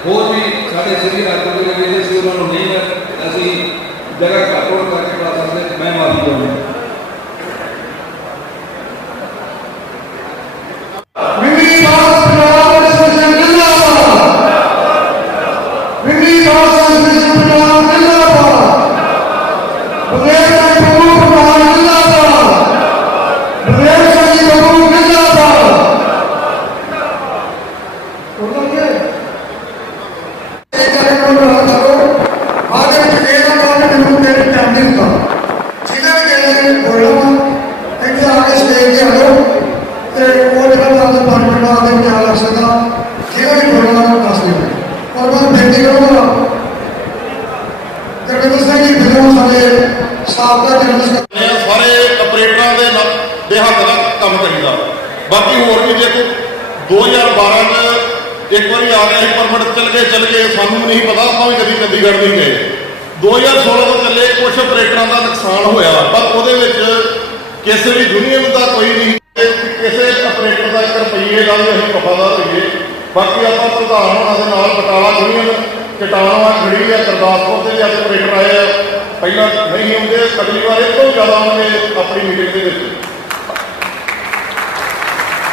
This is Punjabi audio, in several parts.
ਹੋਰ ਵੀ ਸਾਡੇ ਸਿੱਧੀ ਰਾਜਪੁਰ ਜਿਹੜੇ ਸੀ ਉਹਨਾਂ ਨੂੰ ਨਹੀਂ ਅਸੀਂ ਜਗ੍ਹਾ ਘੱਟ ਹੋਣ ਕਰਕੇ ਬਣਾ ਸਕਦੇ ਮੈਂ ਮਾਫੀ ਚਾਹੁੰਦਾ ਮਿੰਨੀ ਬਾਸ ਪੰਜਾਬ ਐਸੋਸੀਏਸ਼ਨ ਜਿੰਦਾਬਾਦ ਮਿੰਨੀ ਬਾਸ ਐਸੋਸੀਏਸ਼ਨ ਪੰਜਾਬ ਜਿੰਦਾਬਾਦ ਬਲੇਰ ਸਿੰਘ ਬੱਬੂ ਪ੍ਰਧਾਨ ਜਿੰਦਾਬਾਦ ਬਲੇਰ ਸਿੰਘ ਬੱਬੂ ਜਿੰਦਾਬਾਦ ਉਹਨਾਂ ਕੇ ਇਹ ਕਾਰਜਕ੍ਰਮ ਨੂੰ ਕਰੋ ਆਗੇ ਵਿੱਚ ਇਹ ਨਾ ਕੰਮ ਮੈਨੂੰ ਤੇਰੇ ਟਾਈਮ ਨਹੀਂ ਹੁੰਦਾ ਜਿਹਨੇ ਵੀ ਜਿਹੜੇ ਨੇ ਬੋਲਣਾ ਇੱਕ ਆ ਕੇ ਸਟੇਜ ਤੇ ਆਓ ਤੇ ਉਹ ਜਿਹੜਾ ਬਾਅਦ ਪੰਜ ਮਿੰਟ ਬਾਅਦ ਵਿੱਚ ਆ ਸਕਦਾ ਜਿਵੇਂ ਵੀ ਬੋਲਣਾ ਉਹ ਦੱਸ ਦਿਓ ਔਰ ਮੈਂ ਬੇਨਤੀ ਕਰੂੰਗਾ ਗੁਰਵਿੰਦਰ ਸਿੰਘ ਜੀ ਫਿਲਮ ਸਾਡੇ ਸਾਬਕਾ ਜਨਰਲ ਸਕੱਤਰ ਸਾਰੇ ਆਪਰੇਟਰਾਂ ਦੇ ਨਾਲ ਦੇ ਦਾ ਕੰਮ ਕਰੀਦਾ। ਬਾਕੀ ਹੋਰ ਵੀ ਜੇ 2012 ਚ ਇੱਕ ਵਾਰੀ ਆ ਗਿਆ ਸੀ, ਪਰਮਿਟ ਚੱਲ ਗਏ ਚੱਲ ਗਏ, ਸਾਨੂੰ ਨਹੀਂ ਪਤਾ, ਆਪਾਂ ਵੀ ਕਦੀ ਚੰਡੀਗੜ੍ਹ ਨਹੀਂ ਗਏ। 2016 ਤੋਂ ਚੱਲੇ ਕੁਝ ਆਪਰੇਟਰਾਂ ਦਾ ਨੁਕਸਾਨ ਹੋਇਆ, ਪਰ ਉਹਦੇ ਵਿੱਚ ਕਿਸੇ ਵੀ ਯੂਨੀਅਨ ਦਾ ਕੋਈ ਨਹੀਂ। ਕਿਸੇ ਆਪਰੇਟਰ ਦਾ ਇੱਕ ਰੁਪਈਏ ਦਾ ਵੀ ਅਸੀਂ ਵਫਾਦਾਰ ਹੋਈਏ ਬਾਕੀ ਆਪਾਂ ਪ੍ਰਧਾਨ ਹੋਣਾ ਦੇ ਨਾਲ ਬਟਾਲਾ ਯੂਨੀਅਨ ਚਟਾਨਵਾ ਖੜੀ ਆ, ਗੁਰਦਾਸਪੁਰ ਦੇ ਵੀ ਅੱਜ ਆਪਰੇਟਰ ਆਏ ਆ। ਪਹਿਲਾਂ ਨਹੀਂ ਆਉਂਦੇ ਅਗਲੀ ਵਾਰ ਇਹ ਤੋਂ ਜ਼ਿਆਦਾ ਆਉਣਗੇ ਆਪਣੀ ਮੀਟਿੰਗ ਦੇ ਵਿੱਚ।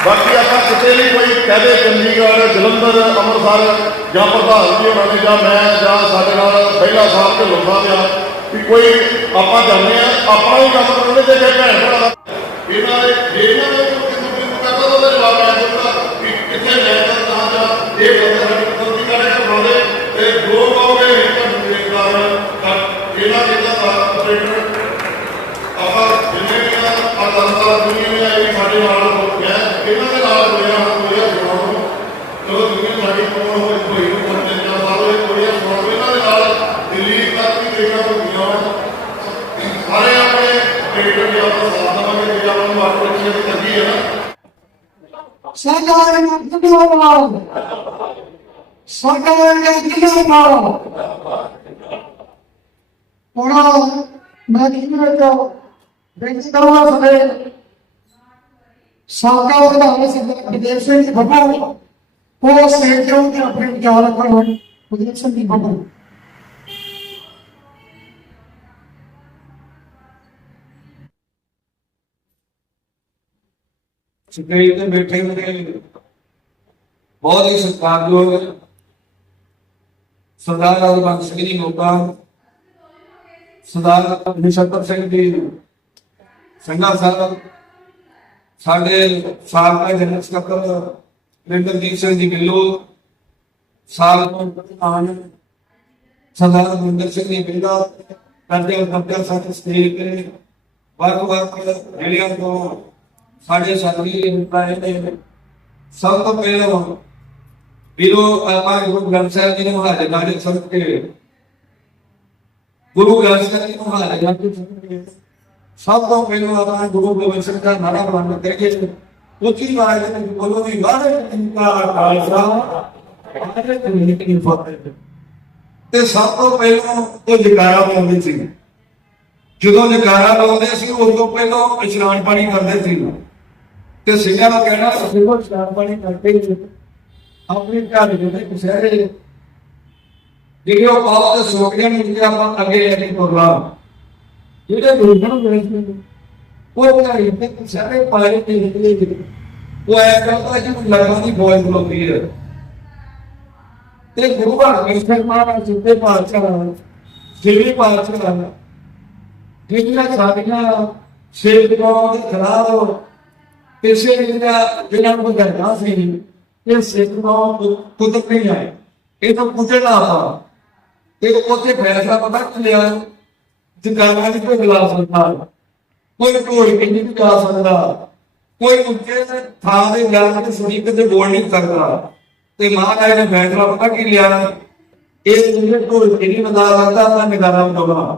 ਬਾਕੀ ਆਪਾਂ ਕਿਤੇ ਵੀ ਕੋਈ ਕਹਦੇ ਚੰਡੀਗੜ੍ਹ, ਜਲੰਧਰ, ਅੰਮ੍ਰਿਤਸਰ ਜਾਂ ਪ੍ਰਧਾਨ ਜੀ ਹੋਣਾ ਨੇ, ਜਾਂ ਮੈਂ, ਜਾਂ ਸਾਡੇ ਨਾਲ ਪਹਿਲਾ ਸਾਹਿਬ ਤੇ ਲੋਕਾਂ ਦੇ ਆ, ਵੀ ਕੋਈ ਆਪਾਂ ਜਾਂਦੇ ਆ, ਆਪਾਂ ਹੀ ਕੰਮ ਕਰਨੇ ਤੇ ਜੇ ਭੈਣ ਭਰਾ ਦਾ ਇਹਨਾਂ ਦੇ ਜਿਹੜੀਆਂ ਦੇ ਚੀਜ਼ ਕਰਦੀ ਹੈ ਨਾ ਸਰਕਾਰ ਨੂੰ ਜਿੰਦਾਬਾਦ ਸਰਕਾਰ ਨੂੰ ਜਿੰਦਾਬਾਦ ਹੁਣ ਮੈਂ ਕਿਹਨੂੰ ਕਹਾਂ ਬੇਨਤੀ ਕਰਾਂਗਾ ਸਟੇਜ ਤੇ ਬੈਠੇ ਹੋਏ ਬਹੁਤ ਹੀ ਸਤਿਕਾਰਯੋਗ ਸਰਦਾਰ ਰਘੁਵੰਸ਼ ਸਿੰਘ ਜੀ ਮੋਗਾ, ਸਰਦਾਰ ਨਿਸ਼ਤਰ ਸਿੰਘ ਜੀ ਸੰਘਾ ਸਾਹਿਬ, ਸਾਡੇ ਸਾਬਕਾ ਜਨਰਲ ਸਕੱਤਰ ਰਿੰਦਰਜੀਤ ਸਿੰਘ ਜੀ ਗਿੱਲੋ ਸਾਬਕਾ ਪ੍ਰਧਾਨ ਸਰਦਾਰ ਗੁਰਿੰਦਰ ਸਿੰਘ ਜੀ ਬਿੰਦਾ ਕਰਦੇ ਕਰਦੇ ਸਾਡੇ ਸਟੇਜ ਤੇ ਵੱਖ ਵੱਖ ਜਿਹੜੀਆਂ ਤੋਂ ਸਾਡੇ ਸਾਥੀ ਇੰਪਲਾਈ ਨੇ ਸਭ ਤੋਂ ਪਹਿਲਾਂ ਵੀਰੋ ਆਪਾਂ ਗੁਰੂ ਗ੍ਰੰਥ ਸਾਹਿਬ ਜੀ ਨੂੰ ਹਾਜ਼ਰ ਨਾਲੇ ਸਭ ਕੇ ਗੁਰੂ ਗ੍ਰੰਥ ਸਾਹਿਬ ਜੀ ਨੂੰ ਹਾਜ਼ਰ ਨਾਲੇ ਸਭ ਤੋਂ ਪਹਿਲਾਂ ਆਪਾਂ ਗੁਰੂ ਗੋਬਿੰਦ ਸਿੰਘ ਦਾ ਨਾਰਾ ਬੁਲੰਦ ਕਰਕੇ ਉੱਚੀ ਆਵਾਜ਼ ਵਿੱਚ ਬੋਲੋ ਵੀ ਵਾਹਿਗੁਰੂ ਜੀ ਕਾ ਖਾਲਸਾ, ਵਾਹਿਗੁਰੂ ਜੀ ਕੀ ਫਤਿਹ। ਤੇ ਸਭ ਤੋਂ ਪਹਿਲਾਂ ਉਹ ਜਕਾਰਾ ਪਾਉਂਦੇ ਸੀ। ਜਦੋਂ ਜਕਾਰਾ ਲਾਉਂਦੇ ਸੀ ਉਸ ਤੋਂ ਪਹਿਲਾਂ ਇਸ਼ਨਾਨ ਪਾਣੀ ਕਰਦੇ ਸੀ। ਤੇ ਸਿੰਘਾਂ ਦਾ ਕਹਿਣਾ, ਅਸੀਂ ਉਹ ਇਸ਼ਨਾਨ ਪਾਣੀ ਕਰਕੇ ਆਪਣੇ ਘਰ ਦੇ ਵਿੱਚ ਕੁਸਹਿਰੇ ਜਿਹੜੇ ਉਹ ਪਾਪ ਤੇ ਸੋਕ ਜਾਣ ਜਿਹੜੇ ਆਪਾਂ ਅੱਗੇ ਅੱਗੇ ਪ੍ਰੋਗਰਾਮ ਜਿਹੜੇ ਗੁਰੂ ਨੂੰ ਮਿਲੇ ਉਹ ਉਹਨਾਂ ਨੇ ਕੁਸਹਿਰੇ ਪਾਏ ਤੇ ਨਿਕਲੇ ਉਹ ਐ ਕਹਿੰਦਾ ਕਿ ਲਗਾਂ ਦੀ ਬੋਲ ਬਲੋਦੀ ਹੈ। ਤੇ ਗੁਰੂ ਹਰਗੋਬਿੰਦ ਸਿੰਘ ਮਹਾਰਾਜ ਜੀ ਦੇ ਪਾਤਸ਼ਾਹ ਜਿਹੜੀ ਪਾਤਸ਼ਾਹ ਜਿਹੜੀਆਂ ਸਾਡੀਆਂ ਸੇਵਕਾਂ ਦੇ ਖਿਲਾਫ ਕਿਸੇ ਜਿਹੜਾ ਜਿਹਨਾਂ ਨੂੰ ਕਰਨਾ ਸੀ, ਇਹ ਸੇਵਕਾਂ ਕੁਦਰਤ ਨਹੀਂ ਆਏ ਇਹ ਤਾਂ ਪੁੱਛਣਾ ਆਪਾਂ ਤੇ ਉੱਥੇ ਫੈਸਲਾ ਪਤਾ ਕੀ ਲਿਆ? ਜਗਾਣਾ ਕੋਈ ਗਲਾ ਸਕਦਾ। ਕੋਈ ਢੋਲ ਕੇ ਨਹੀਂ ਗਾ ਸਕਦਾ। ਕੋਈ ਉੱਚੇ ਥਾਂ ਦੇ ਜਾ ਕੇ ਸਰੀਕ ਤੇ ਬੋਲ ਨਹੀਂ ਸਕਦਾ। ਤੇ ਮਹਾਰਾਜ ਨੇ ਫੈਸਲਾ ਪਤਾ ਕੀ ਲਿਆ? ਇਹ ਜਿਹੜੇ ਢੋਲ ਕੇ ਬੰਦਾ ਲੱਗਦਾ ਤਾਂ ਨਿਗਾਰਾ ਬਣਾਉਣਾ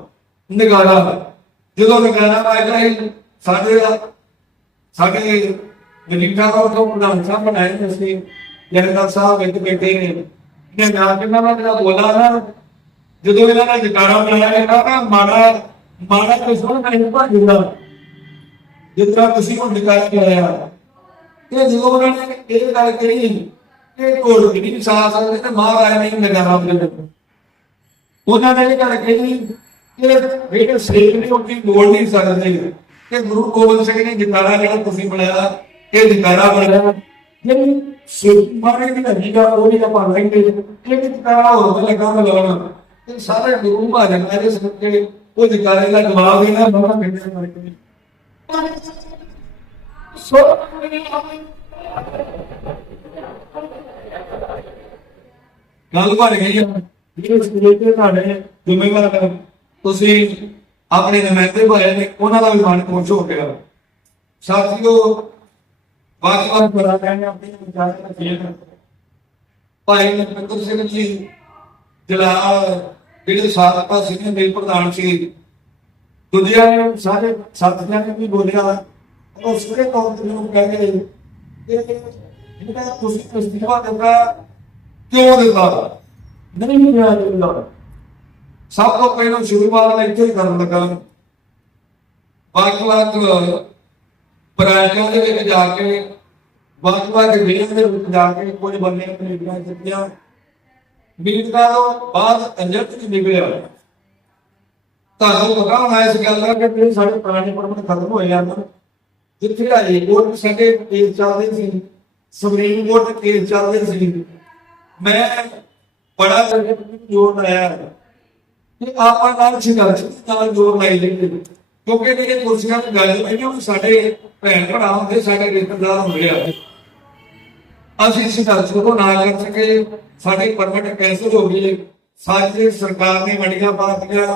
ਨਿਗਾਰਾ ਜਦੋਂ ਨਿਗਾਰਾ ਆਇਆ ਇਹ ਸਾਡੇ ਸਾਡੇ ਜਲੀਕਾ ਦਾ ਉਹ ਪ੍ਰਧਾਨ ਸਾਹਿਬ ਬਣਾਏ ਹੋਏ ਜਨਰਲ ਸਾਹਿਬ ਇੱਕ ਬੇਟੇ ਨੇ। ਇਹ ਨਾ ਕਿ ਮੈਂ ਜਿਹੜਾ ਬੋਲਾ ਨਾ, ਜਦੋਂ ਇਹਨਾਂ ਨੇ ਜਕਾਰਾ ਬਣਾਇਆ ਇਹਨਾਂ ਦਾ ਮਾੜਾ ਮਾੜਾ ਕਿਸਮ ਨਹੀਂ ਭਜਦਾ ਜਿੱਦਾਂ ਤੁਸੀਂ ਹੁਣ ਜਕਾਰਾ ਬਣਾਇਆ। ਇਹ ਜਦੋਂ ਉਹਨਾਂ ਨੇ ਇਹ ਗੱਲ ਕਹੀ ਕਿ ਕੋਲ ਨਹੀਂ ਸਾ ਸਕਦੇ ਤੇ ਮਹਾਰਾਜ ਨੇ ਨਗਾਰਾ ਬਣਾਇਆ ਉਹਨਾਂ ਨੇ ਇਹ ਗੱਲ ਕਹੀ ਕਿ ਜਿਹੜੇ ਸੇਖ ਨੇ ਉਹਦੀ ਲੋੜ ਨਹੀਂ ਸਕਦੇ ਕਿ ਗੁਰੂ ਗੋਬਿੰਦ ਸਿੰਘ ਨੇ ਜਕਾਰਾ ਜਿਹੜਾ ਤੁਸੀਂ ਬਣਾਇਆ ਇਹ ਜਕਾਰਾ ਬਣਾਇਆ ਜਿਹੜੀ ਸੇਖ ਮਾਰੇ ਦੀ ਹਰੀਗਾ ਉਹ ਵੀ ਆਪਾਂ ਲੈਂਦੇ ਇਹ ਜਕਾਰਾ ਹੋਰ ਤੇ ਲੱਗਾ ਮਲਾਉਣਾ ਇਹ ਸਾਰੇ ਗੁਰੂ ਮਹਾਜਨ ਨੇ ਇਸ ਉਹ ਜਕਾਰੇ ਦਾ ਜਵਾਬ ਦੇਣਾ ਬੜਾ ਕਿੰਨੇ ਕਰਕੇ ਸੋ, ਗੱਲ ਬਣ ਗਈ ਆ। ਜਿਹੜੇ ਤੇ ਤੁਹਾਡੇ ਜ਼ਿੰਮੇਵਾਰ ਤੁਸੀਂ ਆਪਣੇ ਨੁਮਾਇੰਦੇ ਭਾਏ ਨੇ, ਉਹਨਾਂ ਦਾ ਵੀ ਮਨ ਖੁਸ਼ ਹੋ ਗਿਆ ਸਾਥੀਓ, ਬਾਕੀ ਵਾਰ ਬੜਾ ਕਹਿੰਦੇ ਆਪਣੀ ਵਿਚਾਰ ਦਾ ਫੇਰ ਭਾਈ ਨਰਿੰਦਰ ਸਿੰਘ ਜੀ, ਜਿਹੜਾ ਜਿਹੜੇ ਸਾਬਕਾ ਸੀਨੀਅਰ ਮੇਲ ਪ੍ਰਧਾਨ ਸੀ ਦੂਜਿਆਂ ਨੇ ਸਾਰੇ ਸਾਥੀਆਂ ਨੇ ਵੀ ਬੋਲਿਆ, ਉਹ ਸਵੇਰੇ ਤੌਰ ਤੇ ਲੋਕ ਕਹਿੰਦੇ ਕਿ ਜਿਹੜਾ ਤੁਸੀਂ ਇਸਤੀਫਾ ਦਿੱਤਾ, ਕਿਉਂ ਦਿੱਤਾ? ਨਹੀਂ ਮਿਲਿਆ ਦਿੱਤਾ ਸਭ ਤੋਂ ਪਹਿਲਾਂ ਸ਼ੁਰੂਆਤ ਮੈਂ ਇੱਥੇ ਹੀ ਕਰਨ ਲੱਗਾ। ਵੱਖ-ਵੱਖ ਪ੍ਰਾਂਤਾਂ ਦੇ ਵਿੱਚ ਜਾ ਕੇ, ਵੱਖ-ਵੱਖ ਜ਼ਿਲ੍ਹਿਆਂ ਦੇ ਵਿੱਚ ਜਾ ਕੇ ਕੁਝ ਬੰਦੇ ਨੇ ਮੀਟਿੰਗਾਂ ਕੀਤੀਆਂ ਮੀਟਿੰਗਾਂ ਤੋਂ ਬਾਅਦ ਅੰਜਟ ਚ ਨਿਕਲਿਆ। ਤੁਹਾਨੂੰ ਪਤਾ ਹੋਣਾ ਇਸ ਗੱਲ ਦਾ ਕਿ ਜਿਹੜੇ ਸਾਡੇ ਪੁਰਾਣੇ ਪਰਮਟ ਖਤਮ ਹੋਏ ਹਨ, ਜਿੱਥੇ ਹਾਈ ਕੋਰਟ ਸਾਡੇ ਕੇਸ ਚੱਲਦੇ ਸੀ, ਸੁਪਰੀਮ ਕੋਰਟ ਦੇ ਕੇਸ ਚੱਲਦੇ ਸੀ। ਮੈਂ ਬੜਾ ਜੋਰ ਲਾਇਆ ਕਿ ਆਪਾਂ ਨਾਲ ਛਿਗਲ ਨਾਲ ਜੋਰ ਲਾਈ ਲੈਂਦੇ ਕਿਉਂਕਿ ਜਿਹੜੇ ਕੁਰਸੀਆਂ ਤੇ ਗੱਲ ਹੋਈ ਉਹ ਸਾਡੇ ਭੈਣ ਭਰਾ ਹੁੰਦੇ, ਸਾਡੇ ਰਿਸ਼ਤੇਦਾਰ ਹੁੰਦੇ ਆ। ਅਸੀਂ ਇਸ ਗੱਲ ਨੂੰ ਨਾ ਕਰ ਸਕੇ, ਸਾਡੀ ਪਰਮਿਟ ਕੈਂਸਲ ਹੋ ਗਈ। ਸਾਡੀ ਸਰਕਾਰ ਨੇ ਮੰਡੀਆਂ ਪਾ ਦਿੱਤੀਆਂ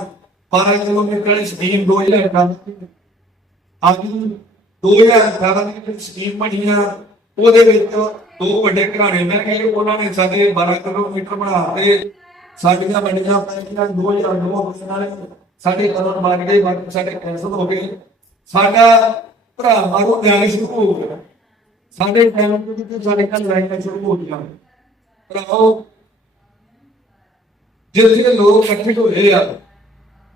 12 ਕਿਲੋਮੀਟਰ ਵਾਲੀ ਸਕੀਮ 2018 ਅੱਜ 2018 ਦੀ ਜਿਹੜੀ ਸਕੀਮ ਬਣੀ ਆ, ਉਹਦੇ ਵਿੱਚ ਦੋ ਵੱਡੇ ਘਰਾਣੇ ਮਿਲ ਗਏ, ਉਹਨਾਂ ਨੇ ਸਾਡੇ 12 ਕਿਲੋਮੀਟਰ ਬਣਾ ਕੇ ਸਾਡੀਆਂ ਮੰਡੀਆਂ ਪੈਣੀਆਂ 2009 ਦੇ ਨਾਲ ਸਾਡੇ ਕਦਰ ਬਣ ਗਏ ਸਾਡੇ ਕੈਂਸਲ ਹੋ ਗਏ। ਸਾਡਾ ਭਰਾ ਮਾਰੂ ਨਿਆਂ ਸ਼ੁਰੂ ਹੋ ਗਿਆ। ਸਾਡੇ ਟਾਈਮ ਦੇ ਵਿੱਚ ਸਾਡੇ ਘਰ ਲਾਈਨਾਂ ਸ਼ੁਰੂ ਹੋ ਗਈਆਂ ਭਰਾਓ ਜਿੱਥੇ ਲੋਕ ਇਕੱਠੇ ਹੋਏ ਆ,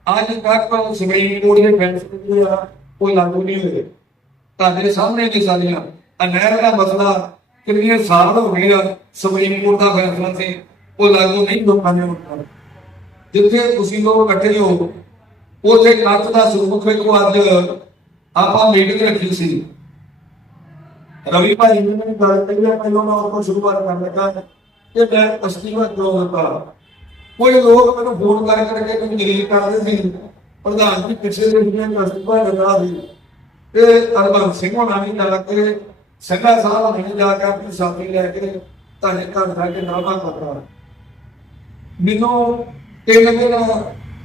ਅੱਜ ਤੱਕ ਸੁਪਰੀਮ ਕੋਰਟ ਦੇ ਫੈਸਲੇ ਜਿਹੜੇ ਆ ਉਹ ਲਾਗੂ ਨਹੀਂ ਹੋਏ ਤੁਹਾਡੇ ਸਾਹਮਣੇ ਨੇ ਸਾਡੀਆਂ ਅਨਹਿਰ ਦਾ ਮਸਲਾ ਕਿੰਨੇ ਸਾਲ ਹੋ ਗਏ ਆ ਸੁਪਰੀਮ ਕੋਰਟ ਦਾ ਫੈਸਲਾ ਸੀ। ਉਹ ਲਾਗੂ ਨਹੀਂ ਲੋਕਾਂ ਦੇ ਜਿੱਥੇ ਤੁਸੀਂ ਲੋਕ ਇਕੱਠੇ ਹੋ, ਉਥੇ ਕੱਥ ਦਾ ਸਰੂਪ ਵਿੱਚ ਅੱਜ ਆਪਾਂ ਮੀਟਿੰਗ ਰੱਖੀ ਸੀ। ਰਵੀ ਭਾਈ ਨੇ ਮੈਨੂੰ ਗੱਲ ਕਹੀ ਆ, ਪਹਿਲਾਂ ਮੈਂ ਉਹ ਸ਼ੁਰੂਆਤ ਕਰਨ ਲੱਗਾ ਕਿ ਮੈਂ ਅਸਤੀਫਾ ਕਿਉਂ ਦਿੱਤਾ ਕੋਈ ਲੋਕ ਮੈਨੂੰ ਫੋਨ ਕਰ ਕਰਕੇ ਮੈਨੂੰ ਜਲੀਲ ਕਰਦੇ ਸੀ। ਪ੍ਰਧਾਨ ਜੀ ਪਿਛਲੇ ਦਿਨ ਮੈਂ ਅਸਤੀਫਾ ਦਿੱਤਾ ਸੀ ਤੇ ਅਰਬਨ ਸਿੰਘ ਹੋਣਾ ਨਹੀਂ ਜਾ ਕੇ ਸੰਗਾ ਸਾਹਿਬ ਨੇ ਜਾ ਕੇ ਆਪਣੀ ਸਾਥੀ ਲੈ ਕੇ, ਤੁਹਾਡੇ ਘਰ ਜਾ ਕੇ ਨਾਮਾ ਕਰਤਾ ਮੈਨੂੰ ਤਿੰਨ ਦਿਨ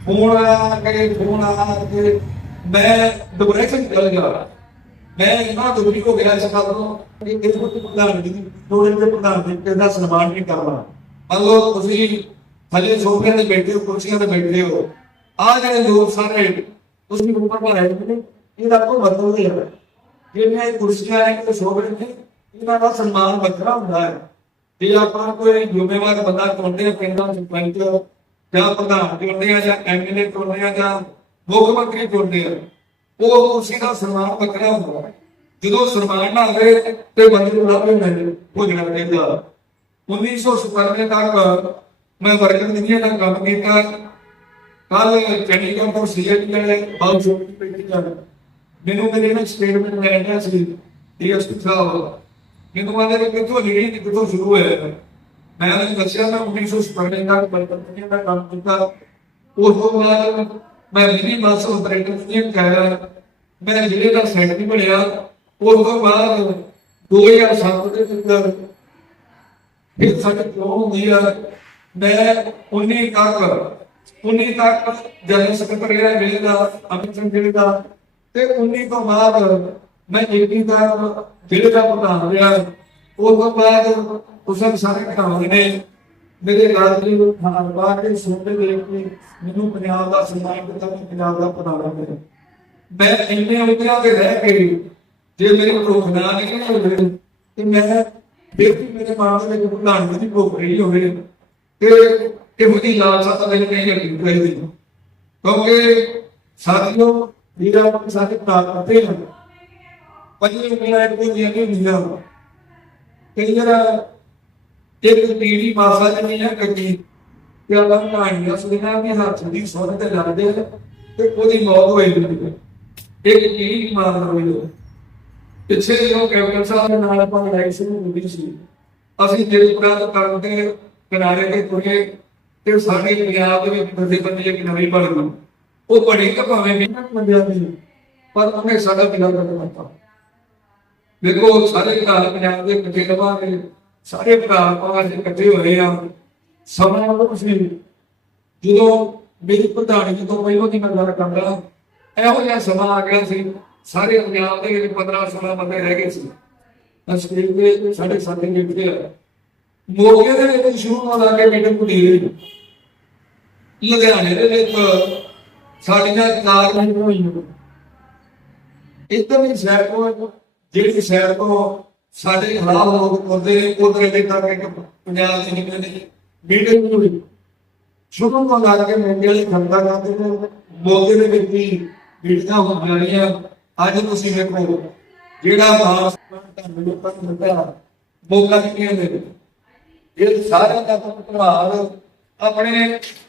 ਫੋਨ ਆਇਆ ਕਿ ਫੋਨ ਆਇਆ ਕਿ ਮੈਂ ਡਿਪਰੈਸ਼ਨ ਚਲ ਗਿਆ ਮੈਂ ਇੰਨਾ ਦੁਖੀ ਹੋ ਗਿਆ ਇਸ ਤੋਂ ਕਿ ਇਸ ਨੂੰ ਪ੍ਰਧਾਨ ਜੀ ਥੋੜੇ ਦੇ ਪ੍ਰਧਾਨ ਜੀ ਕਹਿੰਦਾ ਸਨਮਾਨ ਨਹੀਂ ਕਰਨਾ ਮੰਨ ਤੁਸੀਂ ਥੱਲੇ ਸੋਫੇ ਤੇ ਬੈਠੇ ਹੋ, ਕੁਰਸੀਆਂ ਤੇ ਬੈਠੇ ਹੋ ਆ ਜਿਹੜੇ ਲੋਕ ਸਾਰੇ, ਤੁਸੀਂ ਉੱਪਰ ਭਾਏ ਨੇ, ਇਹਦਾ ਕੋਈ ਮਤਲਬ ਨਹੀਂ ਹੈ ਜਿਹੜੀਆਂ ਇਹ ਕੁਰਸੀਆਂ ਨੇ ਕਿ ਸੋਫੇ ਨੇ ਇਹਨਾਂ ਦਾ ਸਨਮਾਨ ਵੱਖਰਾ ਹੁੰਦਾ ਹੈ। ਜੇ ਆਪਾਂ ਕੋਈ ਜ਼ਿੰਮੇਵਾਰ ਬੰਦਾ ਚੁਣਦੇ ਆ ਪਿੰਡਾਂ ਚ ਪੰਚ ਜਾਂ ਪ੍ਰਧਾਨ ਚੁਣਦੇ ਆ, ਜਾਂ ਐਮਐਲਏ ਚੁਣਦੇ ਆ, ਜਾਂ ਮੁੱਖ ਮੰਤਰੀ ਚੁਣਦੇ ਆ, ਉਹ ਉਸੇ ਦਾ ਸਨਮਾਨ ਵੱਖਰਾ ਹੁੰਦਾ ਹੈ। ਜਦੋਂ ਸਨਮਾਨ ਨਾ ਹੋਵੇ ਤੇ ਬੰਦੇ ਨੂੰ ਲਾਭੇ ਮਿਲਦੇ ਭੋਜਣਾ ਚਾਹੀਦਾ 1997 ਤੱਕ ਮੈਂ ਵਰਕਰ ਦੁਨੀਆ ਦਾ ਕੰਮ ਕੀਤਾ ਕੱਲ ਚੰਡੀਗੜ੍ਹ ਤੋਂ ਸੀਐਟ ਲੈ ਬਹੁਤ ਛੋਟੀ ਪੇਟੀ ਜਾ ਮੈਨੂੰ ਮੇਰੇ ਨਾਲ ਸਟੇਟਮੈਂਟ ਲੈਣਾ ਸੀ, ਡੀਐਸਪੀ ਸਾਹਿਬ। ਮੈਨੂੰ ਆਂਦੇ ਕਿ ਕਿੱਥੋਂ ਜਿਹੜੀ ਕਿੱਥੋਂ ਸ਼ੁਰੂ ਹੋਇਆ ਮੈਂ ਉਹਨੂੰ ਦੱਸਿਆ ਮੈਂ 1997 ਤੱਕ ਵਰਕਰ ਦਾ ਕੰਮ ਕੀਤਾ। ਉਸ ਤੋਂ ਬਾਅਦ ਮੈਂ ਮਿਨੀ ਬੱਸ ਆਪਰੇਟਰ ਦੁਨੀਆ ਕਰਿਆ ਮੈਂ ਜ਼ਿਲ੍ਹੇ ਦਾ ਸੈਕਟਰੀ ਬਣਿਆ, ਉਸ ਤੋਂ ਬਾਅਦ 2007 ਦੇ ਵਿੱਚ ਫਿਰ ਸਾਡੇ ਕਿਉਂ ਹੁੰਦੀ ਆ, ਮੈਂ 19 ਤੱਕ 19 ਤੱਕ ਜਨਰਲ ਸਕੱਤਰ ਰਿਹਾ ਮੇਰੇ ਦਾ ਅਮਿਤ ਸਿੰਘ ਜੀ ਦਾ। ਤੇ 19 ਤੋਂ ਬਾਅਦ ਮੈਂ ਏਪੀ ਦਾ ਜ਼ਿਲ੍ਹੇ ਦਾ ਪ੍ਰਧਾਨ ਰਿਹਾ ਉਸ ਤੋਂ ਬਾਅਦ ਉਸਨ ਸਾਰੇ ਘਟਾਉਂਦੇ ਨੇ। ਮੇਰੇ ਰਾਜਲੀ ਨੂੰ ਧੰਨਵਾਦ ਕੇ ਸੁਣਦੇ ਦੇ ਕੇ, ਮੈਨੂੰ ਪੰਜਾਬ ਦਾ ਸਨਮਾਨ ਦਿੱਤਾ, ਮੈਂ ਪੰਜਾਬ ਦਾ ਪ੍ਰਧਾਨ ਰਿਹਾ ਮੈਂ ਇੰਨੇ ਉਤਰਾਂ ਤੇ ਰਹਿ ਕੇ ਜੇ ਮੇਰੇ ਕੋਲ ਨਾ ਨਿਕਲੇ ਹੋਵੇ ਤੇ ਮੈਂ ਫਿਰ ਮੇਰੇ ਮਾਂ ਦੇ ਪ੍ਰਧਾਨ ਦੀ ਭੁੱਖ ਰਹੀ ਹੋਵੇ, ਤੇ ਇਹੋ ਜਿਹੀ ਲਾਲਸਾ ਤਾਂ ਮੈਨੂੰ ਨਹੀਂ ਲੱਗੀ ਕੋਈ ਕਿਉਂਕਿ ਸਾਥੀਓ, ਵੀਰਾਂ ਸਾਡੇ ਪ੍ਰਾਪਤ ਹਨ। ਪੰਜਵੇਂ ਮਹੀਨਾ ਇੱਕ ਦਿਨ ਦੀਆਂ ਕਈ ਵਾਰ ਇੱਕ ਪੀੜੀ ਮਾਸਾ ਜਿਹੀ ਹੈ ਕੱਟੀ ਤੇ Allah ਕਹਾਣੀਆਂ ਸੁਣਨਾ ਕਿ ਹੱਥ ਦੀ ਸੁਣ ਤੇ ਲੱਗਦੇ ਨੇ ਤੇ ਉਹਦੀ ਮੌਤ ਹੋਈ ਹੁੰਦੀ ਇੱਕ ਪੀੜੀ ਮਾਰ ਹੋਈ ਪਿੱਛੇ ਜਦੋਂ ਕੈਪਟਨ ਸਾਹਿਬ ਦੇ ਨਾਲ ਆਪਾਂ ਲੜਾਈ ਸ਼ੁਰੂ ਹੁੰਦੀ ਸੀ, ਅਸੀਂ ਦਿਲ ਪ੍ਰਾਪਤ ਕਰਨ ਦੇ ਕਿਨਾਰੇ ਤੇ ਤੁਰੇ ਤੇ ਸਾਡੇ ਪੰਜਾਬ ਦੇ ਵਿੱਚ ਬੰਦੇ ਬੰਦੇ ਨਵੀਂ ਬਣ ਗਈ ਉਹ ਬੜੀ ਤਾਂ ਭਾਵੇਂ ਮਿਹਨਤ ਬੰਦਿਆਂ ਪਰ ਉਹਨੇ ਸਾਡਾ ਪਿਆਰ ਕਰ ਦਿੱਤਾ। ਦੇਖੋ, ਸਾਰੇ ਘਰ ਪੰਜਾਬ ਦੇ ਇਕੱਠੇ ਰਵਾਂਗੇ ਸਾਰੇ ਭਰਾ ਭਾਵੇਂ ਇਕੱਠੇ ਹੋਏ ਆ। ਸਮਾਂ ਉਹ ਸੀ ਜਦੋਂ ਮੇਰੀ ਪ੍ਰਧਾਨਗੀ ਤੋਂ ਪਹਿਲਾਂ ਦੀ ਮੈਂ ਗੱਲ ਕਰਦਾ, ਇਹੋ ਜਿਹਾ ਸਮਾਂ ਆ ਗਿਆ ਸੀ, ਸਾਰੇ ਪੰਜਾਬ ਦੇ ਵਿੱਚ 15 16 ਬੰਦੇ ਰਹਿ ਗਏ ਸੀ। ਅਸਲੀ ਦੇ ਸਾਡੇ ਸਾਥੀ ਨਿਕਲੇ ਮੋਗੇ ਦੇ ਵਿੱਚ ਸ਼ੁਰੂ ਤੋਂ ਲਾ ਕੇ ਮੀਟਿੰਗ ਕੁੜੀ ਲੁਧਿਆਣੇ ਦੇ ਵਿੱਚ ਸਾਡੀਆਂ ਕਾਰ ਨਹੀਂ ਹੋਈਆਂ। ਇੱਧਰ ਵੀ ਸ਼ਹਿਰ ਤੋਂ ਜਿਹੜੀ ਸ਼ਹਿਰ ਤੋਂ ਸਾਡੇ ਹਾਲਾਤ ਲੋਕ ਤੁਰਦੇ ਨੇ, ਉਧਰ ਦੇ ਤੱਕ ਇੱਕ ਪੰਜਾਬ ਦੇ ਨਿਕਲੇ ਮੀਟਿੰਗ ਨਹੀਂ ਸ਼ੁਰੂ ਤੋਂ ਲਾ ਕੇ ਮੰਡੀ ਵਾਲੇ ਖੰਡਾ ਕਰਦੇ ਨੇ। ਮੋਗੇ ਦੇ ਵਿੱਚ ਵੀ ਮੀਟਿੰਗਾਂ ਹੋ ਰਹੀਆਂ ਅੱਜ ਤੁਸੀਂ ਵੇਖੋ, ਜਿਹੜਾ ਮਾਸ ਤੁਹਾਨੂੰ ਲੋਕਾਂ ਨੂੰ ਦਿੱਤਾ ਮੋਗਾ ਕਿੰਨੀਆਂ ਦੇ ਇਹ ਸਾਰਿਆਂ ਦਾ ਪ੍ਰਭਾਵ ਆਪਣੇ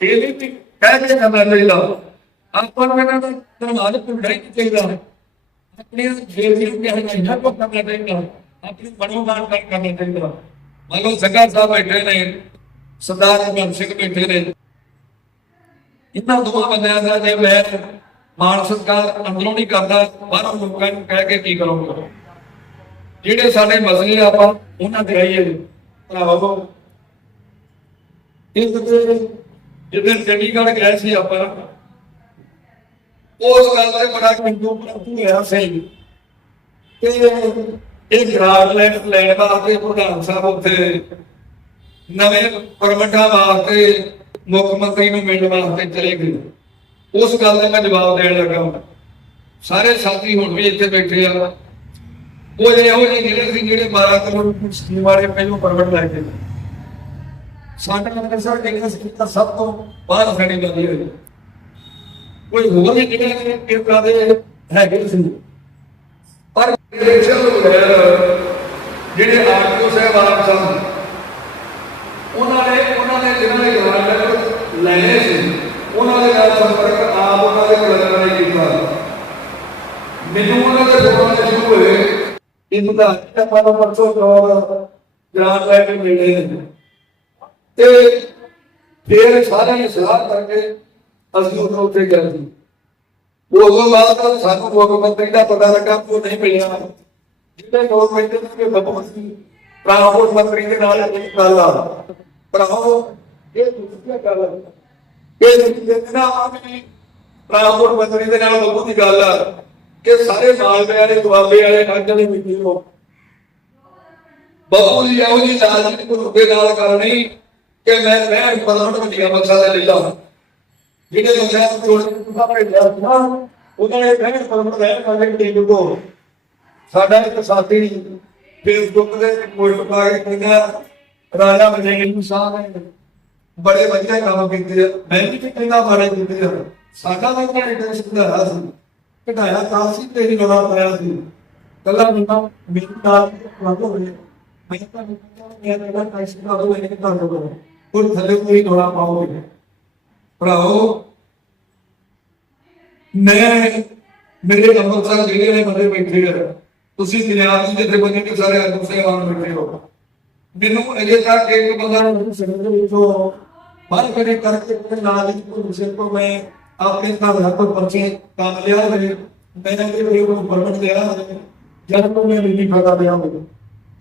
ਇਹ ਵੀ ਕਹਿ ਕੇ ਕਰਨਾ ਨਹੀਂ ਆਪਾਂ ਨੂੰ ਇਹਨਾਂ ਦਾ ਧਰਮਾਦ ਪੁੱਡਾ ਚਾਹੀਦਾ। ਆਪਣੇ ਬੇਦੀ ਨੂੰ ਕਿਹਾ ਜਾਂਦਾ ਕੋ ਕਰਨਾ ਚਾਹੀਦਾ ਆਪਣੀ ਬਣੋਗਾਨ ਕਰ ਕਰਨਾ ਚਾਹੀਦਾ ਮੰਨ ਲਓ ਸੰਗਤ ਸਾਹਿਬ ਬੈਠੇ ਨੇ, ਸਰਦਾਰ ਭਗਤ ਸਿੰਘ ਬੈਠੇ ਬੰਦਿਆਂ ਦਾ ਜੇ ਮੈਂ ਮਾਨ ਸਤਿਕਾਰ ਅੰਦਰੋਂ ਨਹੀਂ ਕਰਦਾ, ਬਾਹਰੋਂ ਲੋਕਾਂ ਨੂੰ ਕਹਿ ਕੇ ਕੀ ਕਰੋਗੇ? ਜਿਹੜੇ ਸਾਡੇ ਮਸਲੇ ਆਪਾਂ ਉਹਨਾਂ ਦੇ ਰਹੀਏ ਭਰਾਵੋ, ਇਸ ਦੇ ਜਦੋਂ ਚੰਡੀਗੜ੍ਹ ਗਏ ਸੀ ਆਪਾਂ ਉਸ ਗੱਲ ਤੇ ਬੜਾ ਕਿੰਦੂ ਹੋਇਆ ਸੀ ਕਿ ਇਹ ਗ੍ਰਾਂਟ ਲੈਣ ਲੈਣ ਵਾਸਤੇ ਪ੍ਰਧਾਨ ਸਾਹਿਬ ਉੱਥੇ ਨਵੇਂ ਪਰਮਿਟਾਂ ਵਾਸਤੇ ਮੁੱਖ ਮੰਤਰੀ ਨੂੰ ਮਿਲਣ ਵਾਸਤੇ ਚਲੇ ਗਏ। ਉਸ ਗੱਲ ਦਾ ਮੈਂ ਜਵਾਬ ਦੇਣ ਲੱਗਾ ਸਾਰੇ ਸਾਥੀ ਹੁਣ ਵੀ ਇੱਥੇ ਬੈਠੇ ਆ। ਉਹ ਜਿਹੜੇ ਉਹ ਜਿਹੜੇ ਸੀ, ਜਿਹੜੇ 12 ਕਰੋੜ ਦੀ ਸਕੀਮ ਵਾਲੇ ਪਹਿਲੋਂ ਪਰਮਿਟ ਲੈ ਕੇ ਸਾਡਾ ਅੰਮ੍ਰਿਤਸਰ ਟੈਕਨਸ ਕੀਤਾ, ਸਭ ਤੋਂ ਬਾਹਰ ਸਾਡੀ ਜਾਂਦੀ ਹੋਈ ਕੋਈ ਹੋਰ ਵੀ ਜਿਹੜੇ ਕਿਰਪਾ ਦੇ ਹੈਗੇ ਸੀ ਪਰ ਇਲੈਕਸ਼ਨ ਵਗੈਰਾ ਜਿਹੜੇ ਆਰਟੀਓ ਸਾਹਿਬਾਨ ਸਨ, ਉਹਨਾਂ ਨੇ ਉਹਨਾਂ ਨੇ ਜਿਹਨਾਂ ਨੇ ਗ੍ਰਾਂਟ ਲਏ ਸੀ, ਉਹਨਾਂ ਦੇ ਨਾਲ ਸੰਪਰਕ ਆਪ ਉਹਨਾਂ ਦੇ ਕਲਰਾਂ ਨੇ ਕੀਤਾ। ਮੈਨੂੰ ਉਹਨਾਂ ਦੇ ਫੋਨ ਤੇ ਸ਼ੁਰੂ ਹੋਏ। ਇਹਨੂੰ ਆਪਾਂ ਨੂੰ ਪਰਸੋਂ ਤੋਂ ਗ੍ਰਾਂਟ ਲੈ ਕੇ ਮਿਲੇ ਤੇ ਫਿਰ ਸਾਰਿਆਂ ਸਲਾਹ ਕਰਕੇ ਅਸੀਂ ਉਦੋਂ ਉੱਥੇ ਗਏ ਸੀ। ਉਦੋਂ ਬਾਅਦ ਸਾਨੂੰ ਮੁੱਖ ਦਾ ਪਤਾ ਲੱਗਾ ਕਿ ਉਹ ਨਹੀਂ ਮਿਲਿਆ। ਜਿਹੜੇ ਗਵਰਨਮੈਂਟ ਦੇ ਬੱਬੂ ਸੀ ਟਰਾਂਸਪੋਰਟ ਮੰਤਰੀ ਦੇ ਨਾਲ ਇੱਕ ਗੱਲ ਆ। ਭਰਾਵੋ, ਇਹ ਦੂਸਰੀ ਗੱਲ ਆ ਇਹ ਜਿਹੜਾ ਆਪਣੀ ਟਰਾਂਸਪੋਰਟ ਮੰਤਰੀ ਦੇ ਨਾਲ ਬੱਬੂ ਦੀ ਗੱਲ ਆ, ਕਿ ਸਾਰੇ ਨਾਲ ਵਾਲੇ ਦੁਆਬੇ ਵਾਲੇ ਕੱਢ ਦੇ ਮਿੱਟੀ ਹੋ ਬੱਬੂ ਜੀ ਇਹੋ ਜੀ ਲਾਜ਼ਮੀ ਕੋਈ ਦੇ ਨਾਲ ਕਰਨੀ ਕਿ ਮੈਂ ਮੈਂ ਪਰਮਟ ਵੱਡੀਆਂ ਮਕਸਦ ਲੈ ਲਾ ਜਿਹੜੇ ਬੰਦਿਆਂ ਨੂੰ ਚੋਣ ਕੇ ਤੁਸੀਂ ਆਪਣੇ ਲਿਆ ਸੀ ਨਾ ਉਹਨਾਂ ਨੇ ਕਹਿਣ ਪਰਮਟ ਲੈ ਕਾਲੇ ਟੀਮ ਕੋ ਸਾਡਾ ਇੱਕ ਸਾਥੀ ਫੇਸਬੁੱਕ ਦੇ ਪੋਸਟ ਪਾ ਕੇ ਕਹਿੰਦਾ, ਰਾਜਾ ਵਜੇਂਗੀ ਸਾਹਿਬ ਨੇ। ਬੜੇ ਵਧੀਆ ਕੰਮ ਕੀਤੇ ਆ। ਮੈਂ ਵੀ ਕਹਿੰਦਾ ਮਾਰੇ ਕੀਤੇ ਆ। ਸਾਡਾ ਤਾਂ ਇਹਨਾਂ ਇੰਟਰਸਟ ਕਢਾਇਆ ਸੀ। ਕਢਾਇਆ ਤਾਂ ਸੀ ਤੇਰੀ ਲੜਾ ਪਾਇਆ ਸੀ। ਕੱਲਾ ਬੰਦਾ ਮੇਰੇ ਨਾਲ ਲੱਗੋ ਹੋਏ ਮੈਂ ਤਾਂ ਮੈਂ ਤਾਂ ਪੈਸੇ ਦਾ ਉਹ ਇਹਨੇ ਕਰ ਦੋ ਉਹ ਥੱਲੇ ਕੋਈ ਲੋੜਾ ਪਾਓਗੇ ਭਰਾਓ ਮੈਂ ਮੇਰੇ ਅੰਮ੍ਰਿਤਸਰ ਜਿਹੜੇ ਨੇ ਬੰਦੇ ਬੈਠੇ ਆ, ਤੁਸੀਂ ਪੰਜਾਬ ਦੇ ਜਿੱਥੇ ਬੰਦੇ ਨੇ ਸਾਰੇ ਅੰਮ੍ਰਿਤਸਰ ਵਾਂਗ ਬੈਠੇ ਹੋ। ਮੈਨੂੰ ਅਜੇ ਤੱਕ ਇੱਕ ਬੰਦਾ ਨਹੀਂ ਸਮਝ ਵਿੱਚੋਂ ਬਾਹਰ ਕਰੇ ਕਰਕੇ ਨਾਲ ਹੀ ਕੋਈ ਦੂਸਰੇ ਕੋ ਮੈਂ ਆਪਣੇ ਘਰ ਹੱਥ ਤੋਂ ਪਰਚੇ ਕੰਮ ਲਿਆ ਹੋਵੇ, ਮੈਂ ਇਹ ਵੀ ਉਹ ਪਰਮਿਟ ਲਿਆ ਹੋਵੇ, ਜਦ ਤੋਂ ਮੈਂ ਨਹੀਂ ਫਾਇਦਾ ਪਿਆ ਹੋਵੇ।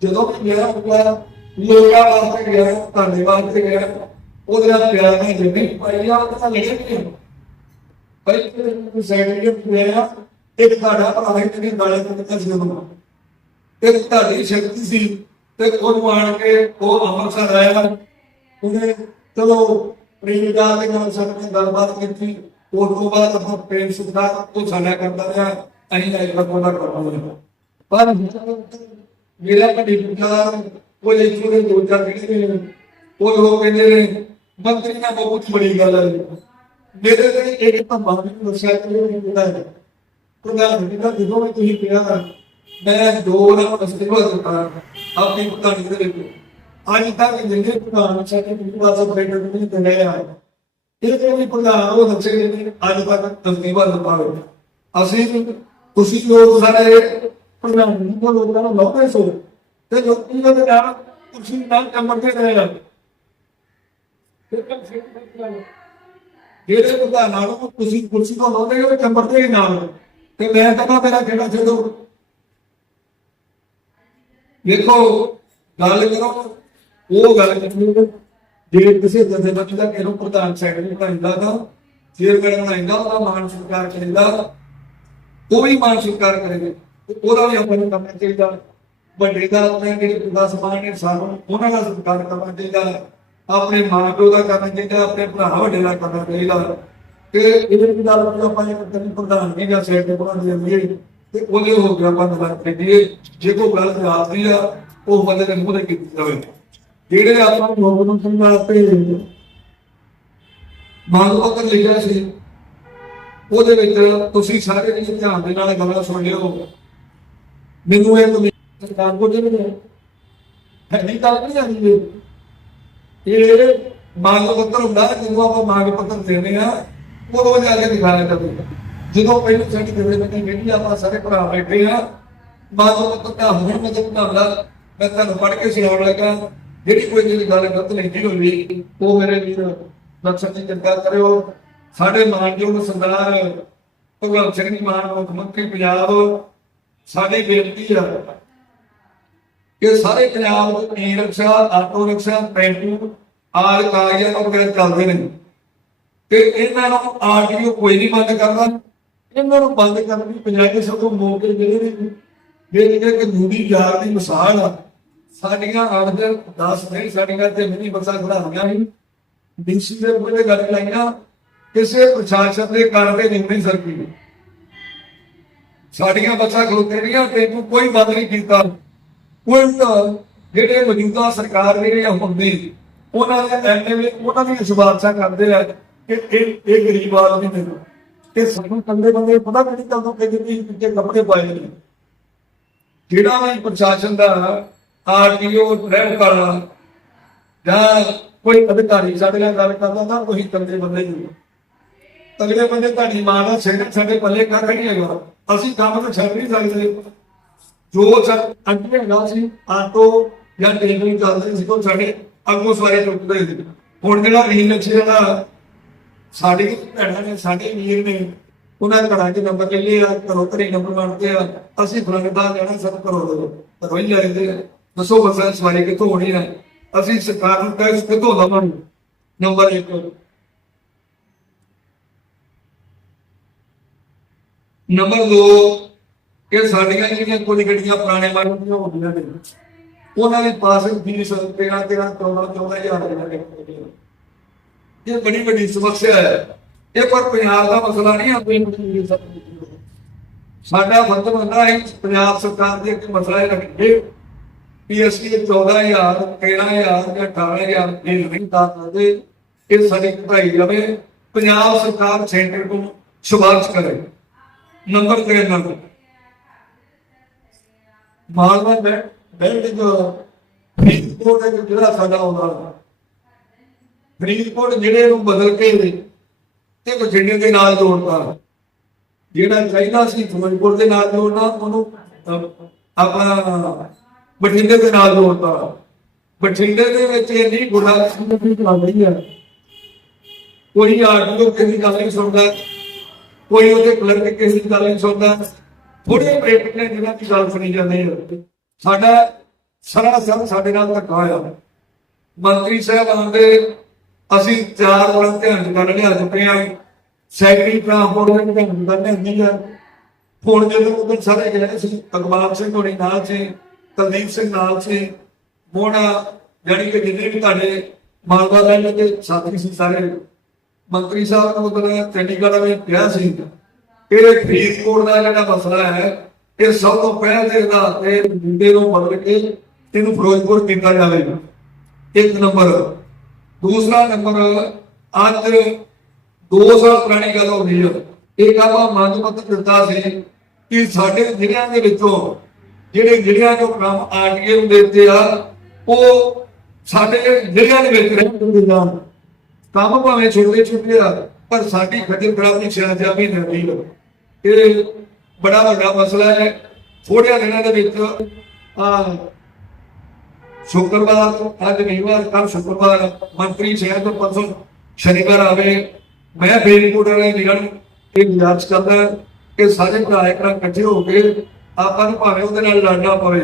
ਜਦੋਂ ਮੈਂ ਗਿਆ ਹੋਇਆ ਲੋਕਾਂ ਵਾਸਤੇ ਗਿਆ, ਧੰਨਵਾਦ ਤੇ ਗਿਆ। ਉਹਦੇ ਨਾਲ ਪਿਆਰ ਨਹੀਂ ਜਿੰਨੀ। ਪਾਈ ਆ ਉਹ ਤਾਂ ਲਿਖੇ ਨਹੀਂ ਭਾਈ ਤੁਸੀਂ ਸਰਟੀਫਿਕੇਟ ਲਿਆ ਇੱਕ ਤੁਹਾਡਾ ਇੱਕ ਦੀ ਗਾਲੇ ਤੋਂ ਕਿੱਥੇ ਸੀ ਉਹਨੂੰ। ਤੇ ਤੁਹਾਡੀ ਸ਼ਕਤੀ ਸੀ ਤੇ ਉਹਨੂੰ ਆਣ ਕੇ ਉਹ ਅੰਮ੍ਰਿਤਸਰ ਆਇਆ। ਉਹਨੇ ਚਲੋ ਪ੍ਰੀਮਿਕਾਰ ਦੇ ਨਾਲ ਸਾਡੇ ਨਾਲ ਗੱਲਬਾਤ ਕੀਤੀ। ਉਸ ਤੋਂ ਬਾਅਦ ਆਪਾਂ ਪ੍ਰੇਮ ਸੁਧਾ ਤੋਂ ਸਾਡਾ ਕਰਦਾ ਰਿਹਾ। ਅਸੀਂ ਲਾਈਫ ਦਾ ਕੋਲਾ ਕਰਾਂਗੇ ਪਰ ਮੇਰਾ ਕਦੀ ਵਿਚਾਰ ਉਹ ਇੱਕ ਦੇ ਦੋ ਚਾਰ ਜਿਹੜੇ ਨੇ? ਉਹ ਲੋਕ ਕਹਿੰਦੇ ਨੇ ਮੰਤਰੀ ਨੇ ਬਹੁਤ ਬੜੀ ਗੱਲ ਹੈ ਮੇਰੇ ਤਾਂ ਬਾਹਰ ਨੂੰ ਦੱਸਿਆ ਇਹ ਨਹੀਂ ਹੁੰਦਾ। ਹੈ ਪ੍ਰਧਾਨ ਜੀ ਦਾ ਜਦੋਂ ਵੀ ਤੁਸੀਂ ਕਿਹਾ, ਮੈਂ ਦੋ ਨਾਲ ਫੈਸਟੀਵਲ ਦਿੱਤਾ, ਆਪਣੀ ਪ੍ਰਧਾਨ ਦੇ ਵਿੱਚ। ਅੱਜ ਤੱਕ ਜਿੰਨੇ ਪ੍ਰਧਾਨ ਸਾਡੇ ਪਿੰਡਾਂ ਦਾ ਬੈਠੇ ਨਹੀਂ ਤੇ ਆ, ਇਹ ਤੇ ਵੀ ਪ੍ਰਧਾਨ ਉਹ ਦੱਸੇ ਨੇ, ਅੱਜ ਤੱਕ ਫੈਸਟੀਵਲ ਦਿੱਤਾ ਅਸੀਂ ਤੁਸੀਂ ਲੋਕ ਸਾਰੇ ਪ੍ਰਧਾਨ ਨੂੰ ਲੋਕਾਂ ਨੂੰ ਲਾਉਂਦੇ ਸੋ, ਤੇ ਲੋਕੀ ਦੇ ਤੁਸੀਂ ਨਾਲ ਕੰਮ ਕਰਦੇ ਰਹੇ ਜਿਹੜੇ ਪ੍ਰਧਾਨਾਂ ਨੂੰ ਤੁਸੀਂ ਕੁਰਸੀ ਤੋਂ ਲਾਉਂਦੇ ਹੋ ਚੰਬਰ ਦੇ ਨਾਲ ਤੇ ਮੈਂ ਕਹਿੰਦਾ ਮੇਰਾ ਕਿਹੜਾ ਛੱਡੋ ਦੇਖੋ, ਗੱਲ ਕਰੋ, ਉਹ ਗੱਲ ਕਰਨੀ ਜੇ ਕਿਸੇ ਦਸੇ ਬੱਚੇ ਦਾ ਕਿਹਨੂੰ ਪ੍ਰਧਾਨ ਸੈਕਟਰੀ ਬਣਾਉਂਦਾ ਤਾਂ ਚੇਅਰਮੈਨ ਬਣਾਉਂਦਾ ਉਹਦਾ ਮਾਨ ਸਤਿਕਾਰ ਕਰੇਗਾ ਉਹ ਵੀ ਮਾਨ ਸਤਿਕਾਰ ਕਰੇਗਾ ਉਹਦਾ ਵੀ ਆਪਾਂ ਨੂੰ ਕਰਨਾ ਚਾਹੀਦਾ। ਵੱਡੇ ਦਾ ਆਪਣੇ ਜਿਹੜੇ ਪਿਤਾ ਸਮਾਨ ਨੇ ਸਾਨੂੰ ਉਹਨਾਂ ਦਾ ਸਤਿਕਾਰ ਕਰਨਾ ਚਾਹੀਦਾ। ਆਪਣੇ ਮਾਂ ਪਿਓ ਦਾ ਕਰਨਾ ਚਾਹੀਦਾ, ਆਪਣੇ ਭਰਾ ਵੱਡੇ ਦਾ ਕਰਨਾ ਚਾਹੀਦਾ। ਤੇ ਇਹਦੇ ਵੀ ਗੱਲ ਵੀ ਆਪਾਂ ਜੇ ਕਦੇ ਪ੍ਰਧਾਨ ਨਹੀਂ ਜਾਂ ਸੈਕਟਰੀ ਬਣਾਉਣੀ ਜਾਂਦੀ ਹੈ ਤੇ ਉਹਦੇ ਹੋ ਗਿਆ ਆਪਾਂ ਗੱਲ ਕਰੀਏ। ਜੇ ਕੋਈ ਗੱਲ ਆਖਦੀ ਆ, ਉਹ ਬੰਦੇ ਦੇ ਮੂੰਹ ਤੇ ਕੀਤੀ ਜਾਵੇ। ਜਿਹੜੇ ਆਪਾਂ ਨੂੰ ਲੋਕ ਨੂੰ ਸਮਝਾਤੇ ਮੰਗ ਪੱਤਰ ਲਿਖਿਆ ਸੀ, ਉਹਦੇ ਵਿੱਚ ਤੁਸੀਂ ਸਾਰੇ ਜੀ ਧਿਆਨ ਦੇ ਨਾਲ ਗੱਲਾਂ ਸੁਣ ਲਿਓ। ਮੈਨੂੰ ਇਹ ਕਮੀ ਸਰਕਾਰ ਕੋਲ ਜਿਹੜੇ ਨਹੀਂ ਗੱਲ ਨਹੀਂ ਆਉਂਦੀ। ਇਹ ਮੰਗ ਪੱਤਰ ਹੁੰਦਾ ਜਦੋਂ ਆਪਾਂ ਮੰਗ ਪੱਤਰ ਦੇਣੇ ਆ ਉਦੋਂ ਜਾ ਕੇ ਦਿਖਾਇਆ ਕਰਦੇ ਜਦੋਂ ਪਹਿਲਾਂ ਸਾਡੀ ਦੇ ਵਿੱਚ ਜਿਹੜੀ ਆਪਾਂ ਸਾਰੇ ਭਰਾ ਬੈਠੇ ਆ ਮੰਗ ਪੱਤਰ ਦਾ ਹੁਣ ਮੈਂ ਤੁਹਾਨੂੰ ਮੈਂ ਤੁਹਾਨੂੰ ਪੜ੍ਹ ਕੇ ਸੁਣਾਉਣ ਲੱਗਾ। ਜਿਹੜੀ ਕੋਈ ਜਿਹੜੀ ਗੱਲ ਗਲਤ ਨਹੀਂ ਹੋਈ ਉਹ ਮੇਰੇ ਵੀਰ ਦਰਸ਼ਕ ਜੀ ਚਿੰਤਾ ਕਰਿਓ। ਸਾਡੇ ਮਾਨਯੋਗ ਸਰਦਾਰ ਭਗਵੰਤ ਸਿੰਘ ਜੀ ਮਾਨ ਮੁੱਖ ਮੰਤਰੀ ਪੰਜਾਬ, ਸਾਡੀ ਬੇਨਤੀ ਆ ਕਿ ਸਾਰੇ ਪੰਜਾਬ ਦੇ E rickshaw auto rickshaw tempo all ਕਾਗਜ਼ਾਂ ਤੋਂ ਚੱਲਦੇ ਨੇ ਤੇ ਇਹਨਾਂ ਨੂੰ ਆਰਟੀਓ ਕੋਈ ਨਹੀਂ ਬੰਦ ਕਰਦਾ। ਇਹਨਾਂ ਨੂੰ ਬੰਦ ਕਰਨ ਦੀ ਬਜਾਏ ਸਭ ਤੋਂ ਮੌਕੇ ਜਿਹੜੇ ਨੇ, ਜਿਹੜੇ ਕਿ ਨੂੜੀ ਯਾਰ ਦੀ ਮਿਸਾਲ ਆ, ਸਾਡੀਆਂ ਆਰਡਰ 10 ਨਹੀਂ, ਸਾਡੀਆਂ ਤੇ ਮਿੰਨੀ ਬੱਸਾਂ ਖੜਾਉਂਦੀਆਂ ਸੀ। ਡੀਸੀ ਦੇ ਕੋਲੇ ਗੱਲ ਲਾਈਆਂ, ਕਿਸੇ ਪ੍ਰਸ਼ਾਸਨ ਦੇ ਕਰਦੇ ਨਹੀਂ ਸਰਕੀ। ਸਾਡੀਆਂ ਬੱਸਾਂ ਖਲੋਤੇ ਰਹੀਆਂ ਟੈਂਪੂ ਕੋਈ ਬੰਦ ਨਹੀਂ ਕੀਤਾ। ਉਲਟਾ ਜਿਹੜੇ ਮੌਜੂਦਾ ਸਰਕਾਰ ਦੇ ਜਿਹੜੇ ਹੁੰਦੇ ਉਹਨਾਂ ਦੇ ਐਮਐਲਏ ਉਹਨਾਂ ਦੀ ਸਿਫਾਰਸ਼ਾਂ ਕਰਦੇ ਆ ਕਿ ਇਹ ਇਹ ਗਰੀਬ ਆਦਮੀ ਨੇ। ਤੇ ਸਾਨੂੰ ਕੰਦੇ ਬੰਦੇ ਪਤਾ ਨਹੀਂ ਕਦੋਂ ਕਿ ਜਿੱਤੀ ਪਿੱਛੇ ਕੱਪੜੇ ਪਾਏ ਨੇ। ਜਿਹੜਾ ਵੀ ਪ੍ਰਸ਼ਾਸਨ ਦਾ ਆਰਟੀਓ ਰਹਿਮ ਕਰਨਾ ਜਾਂ ਕੋਈ ਅਧਿਕਾਰੀ ਸਾਡੇ ਨਾਲ ਗੱਲ ਕਰਦਾ, ਤਾਂ ਕੋਈ ਕੰਦੇ ਬੰਦੇ ਨਹੀਂ ਤਗੜੇ ਬੰਦੇ ਤੁਹਾਡੀ ਮਾਂ ਦਾ ਸਿਰ ਸਾਡੇ ਪੱਲੇ ਕਰ ਨਹੀਂ ਹੈਗਾ ਅਸੀਂ ਕੰਮ ਤਾਂ ਛੱਡ ਨਹੀਂ ਸਕਦੇ। ਜੋ ਸਰ ਅੱਗੇ ਹੈਗਾ ਸੀ, ਆਟੋ ਜਾਂ ਟ੍ਰੇਨ ਚੱਲਦੇ ਸੀ, ਉਹ ਸਾਡੇ ਅੱਗੋਂ ਸਵਾਰੇ ਚੁੱਕਦੇ ਸੀ। ਹੁਣ ਜਿਹੜਾ ਰੀਲ ਨਕਸ਼ੇ ਦਾ ਸਾਡੇ ਭੈਣਾਂ ਨੇ, ਸਾਡੇ ਵੀਰ ਨੇ, ਉਹਨਾਂ ਘਰਾਂ 'ਚ ਨੰਬਰ ਲੈ ਲਿਆ, ਘਰੋਂ ਘਰੇ ਨੰਬਰ ਬਣਦੇ ਆ ਅਸੀਂ ਫਲੰਗਦਾ ਜਾਣਾ ਸਭ ਕਰੋ ਦੋ ਘਰੋਂ ਹੀ ਆ। ਦੱਸੋ ਬੱਸਾਂ ਸਵਾਰੀ ਕਿੱਥੋਂ ਹੋਣੀ ਹੈ ਅਸੀਂ ਸਰਕਾਰ ਨੂੰ ਟੈਕਸ ਕਿੱਥੋਂ ਦਵਾਂਗੇ ਨੰਬਰ 1 ਨੰਬਰ 2 ਕਿ ਸਾਡੀਆਂ ਜਿਹੜੀਆਂ ਕੁਝ ਗੱਡੀਆਂ ਪੁਰਾਣੇ ਮਾਡਲ ਦੀਆਂ ਹੁੰਦੀਆਂ ਨੇ, ਉਹਨਾਂ ਦੇ ਪਾਸ ਫੀਸ 13 13 14 14000 ਰੁਪਏ ਇਹ ਬੜੀ ਵੱਡੀ ਸਮੱਸਿਆ ਹੈ। ਇਹ ਪਰ ਪੰਜਾਬ ਦਾ ਮਸਲਾ ਨਹੀਂ ਆਪਣੀ ਸਾਡਾ ਫਰਜ਼ ਬੰਦਾ ਹੈ, ਪੰਜਾਬ ਸਰਕਾਰ ਦੇ ਅੱਗੇ ਮਸਲਾ ਇਹ ਰੱਖੇ ਪੀਐਸਸੀ 14000 13000 ਜਾਂ 18000 ਇਹ ਨਹੀਂ ਦਾ ਕਰਦੇ ਇਹ ਸਾਡੀ ਕਢਾਈ ਜਾਵੇ ਪੰਜਾਬ ਸਰਕਾਰ ਸੈਂਟਰ ਨੂੰ ਸਿਫਾਰਿਸ਼ ਕਰੇ। Number 3 number Malwa bank Faridkot ਹੈ ਜਿਹੜਾ ਸਾਡਾ ਆਉਂਦਾ ਫਰੀਦਕੋਟ ਜਿਹੜੇ ਨੂੰ ਬਦਲ ਕੇ ਤੇ ਬਠਿੰਡੇ ਦੇ ਨਾਲ ਜੋੜਦਾ ਜਿਹੜਾ ਚਾਹੀਦਾ ਸੀ ਫਿਰੋਜ਼ਪੁਰ ਦੇ ਨਾਲ ਜੋੜਨਾ ਉਹਨੂੰ ਅਹ, ਬਠਿੰਡੇ ਦੇ ਨਾਲ ਜੋੜਦਾ ਬਠਿੰਡੇ ਦੇ ਵਿੱਚ ਇੰਨੀ ਗੁੜਾ ਸੰਗਠਨ ਚੱਲ ਰਹੀ ਹੈ ਕੋਈ ਆਰਟੀਓ ਕਿਸੇ ਦੀ ਗੱਲ ਨਹੀਂ ਸੁਣਦਾ ਕੋਈ ਉਹਦੇ ਕਲਰਕ ਕਿਸੇ ਦੀ ਗੱਲ ਨਹੀਂ ਸੁਣਦਾ। ਥੋੜੇ ਪ੍ਰੇਮਿਕ ਨੇ ਜਿਹਨਾਂ ਦੀ ਗੱਲ ਸੁਣੀ ਜਾਂਦੇ ਆ ਸਾਡਾ ਸਾਰਾ ਸਭ ਸਾਡੇ ਨਾਲ ਧੱਕਾ ਹੋਇਆ। ਮੰਤਰੀ ਸਾਹਿਬ ਦੇ ਅਸੀਂ ਚਾਰ ਵਾਰ ਧਿਆਨ ਕਰ ਲਿਆ, ਚੁੱਕੇ ਆ ਸੈਕਟਰੀ ਟ੍ਰਾਂਸਪੋਰਟ ਦੇ ਧਿਆਨ ਹੁੰਦੀ ਆ ਹੁਣ ਜਦੋਂ ਉਹ ਸਾਰੇ ਗਏ ਸੀ, ਅਕਬਾਲ ਸਿੰਘ ਹੋਣੀ ਨਾਲ ਸੀ, ਕੁਲਦੀਪ ਸਿੰਘ ਨਾਲ ਸੀ ਮੋੜਾ ਜਾਨੀ ਕਿ ਜਿੰਨੇ ਵੀ ਤੁਹਾਡੇ ਮਾਲਵਾ ਲੈਣ ਦੇ ਸਾਥੀ ਸੀ ਸਾਰੇ। ਮੰਤਰੀ ਸਾਹਿਬ ਨੂੰ ਮਤਲਬ ਚੰਡੀਗੜ੍ਹ ਵਿੱਚ ਕਿਹਾ ਸੀ। ਇਹ ਫਰੀਦਕੋਟ ਦਾ ਜਿਹੜਾ ਮਸਲਾ ਹੈ, ਇਹ ਸਭ ਤੋਂ ਪਹਿਲਾਂ ਤੇ ਆਧਾਰ ਤੇ ਮੁੰਡੇ ਨੂੰ ਬਦਲ ਕੇ ਇਹਨੂੰ ਫਿਰੋਜ਼ਪੁਰ ਕੀਤਾ ਜਾਵੇਗਾ। ਇੱਕ ਨੰਬਰ। ਦੂਸਰਾ ਨੰਬਰ, ਅੱਜ 2 ਸਾਲ ਪੁਰਾਣੀ ਗੱਲ ਹੋ ਗਈ ਹੈ। ਇਹ ਕੰਮ ਮੰਗ ਪੱਤਰ ਦਿੱਤਾ ਸੀ ਕਿ ਸਾਡੇ ਜ਼ਿਲ੍ਹਿਆਂ ਦੇ ਵਿੱਚੋਂ ਜਿਹੜੇ ਜ਼ਿਲ੍ਹਿਆਂ ਨੂੰ ਕੰਮ ਆਰਟੀਏ ਨੂੰ ਦਿੱਤੇ ਆ, ਉਹ ਸਾਡੇ ਜ਼ਿਲ੍ਹਿਆਂ ਦੇ ਵਿੱਚ ਰਹਿਣ ਜਾਣ ਕੰਮ ਭਾਵੇਂ ਛੋਟੇ ਛੋਟੇ ਆ, ਪਰ ਸਾਡੀ ਖੱਜਲ ਖਰਾਬੀ ਸਿਆਜਾਬੀ ਨਹੀਂ ਇਹ ਬੜਾ ਵੱਡਾ ਮਸਲਾ ਹੈ, ਥੋੜ੍ਹਿਆਂ ਦਿਨਾਂ ਦੇ ਵਿੱਚ, ਆ, ਸ਼ੁੱਕਰਵਾਰ, ਅੱਜ ਵੀਰਵਾਰ ਕੱਲ ਸ਼ੁੱਕਰਵਾਰ, ਮੰਤਰੀ ਸ਼ਹਿਰ ਪਰਸੋਂ ਸ਼ਨੀਵਾਰ ਆਵੇ, ਮੈਂ ਫਰੀਦਕੋਟ ਵਾਲੇ ਵੀਰਾਂ ਇਹ ਗੁਜ਼ਾਰਿਸ਼ ਕਰਦਾ ਕਿ ਸਾਰੇ ਭਰਾ ਇੱਕ ਨਾਲ ਇਕੱਠੇ ਹੋ ਕੇ ਆਪਾਂ ਨੂੰ ਭਾਵੇਂ ਉਹਦੇ ਨਾਲ ਲੜਨਾ ਪਵੇ।